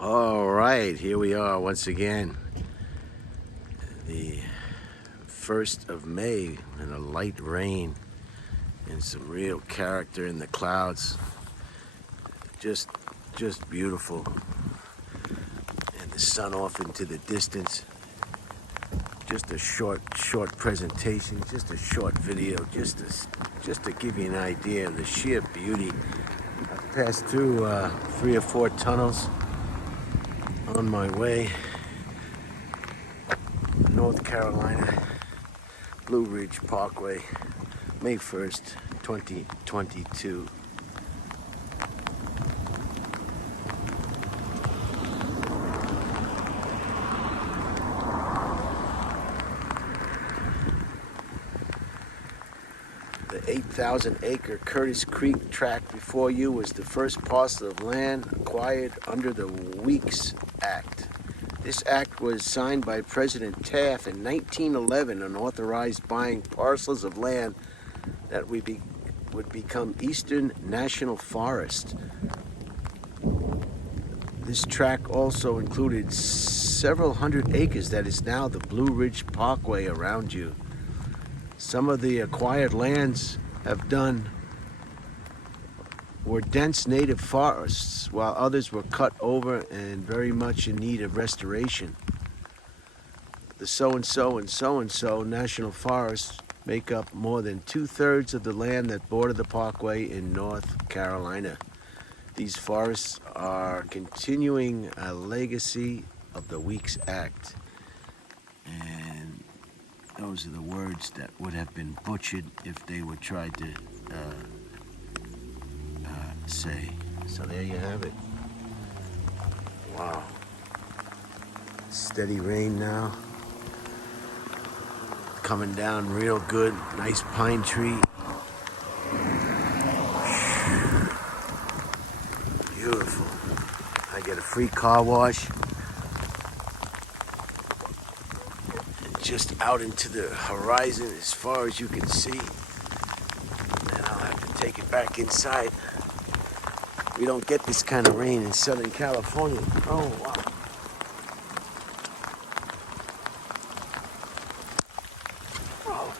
All right, here we are once again. The 1st of May and a light rain and some real character in the clouds. Just beautiful. And the sun off into the distance. Just a short presentation, just a short video, just to give you an idea of the sheer beauty. I've passed through 3 or 4 tunnels on my way, North Carolina, Blue Ridge Parkway, May 1st, 2022. The 8,000-acre Curtis Creek tract before you was the first parcel of land acquired under the Weeks Act. This act was signed by President Taft in 1911 and authorized buying parcels of land that would become Eastern National Forest. This tract also included several hundred acres that is now the Blue Ridge Parkway around you. Some of the acquired lands were dense native forests, while others were cut over and very much in need of restoration. The so-and-so and so-and-so national forests make up more than 2/3 of the land that border the Parkway in North Carolina. These forests are continuing a legacy of the Weeks Act. And those are the words that would have been butchered if they were tried to say. So there you have it. Wow. Steady rain now. Coming down real good. Nice pine tree. Beautiful. I get a free car wash. Just out into the horizon as far as you can see. And I'll have to take it back inside. We don't get this kind of rain in Southern California. Oh, wow.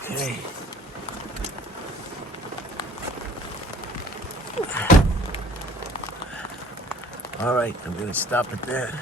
Okay. All right, I'm gonna stop it there.